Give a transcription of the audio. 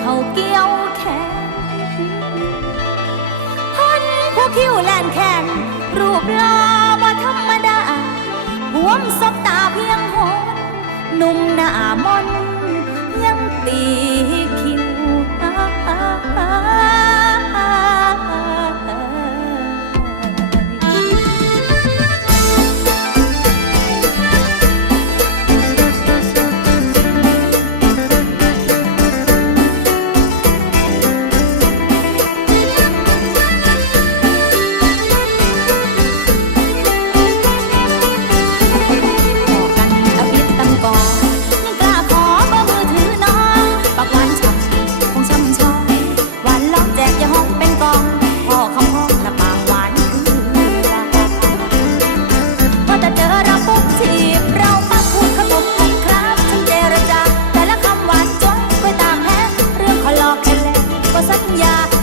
เขาเกี้ยวแขนพันผู้คิ้วแลนแขนรูปหลาอบ่ธรรมดาหัวมสบตาเพียงหนหนุ่มหน้ามนยังตี 三亚。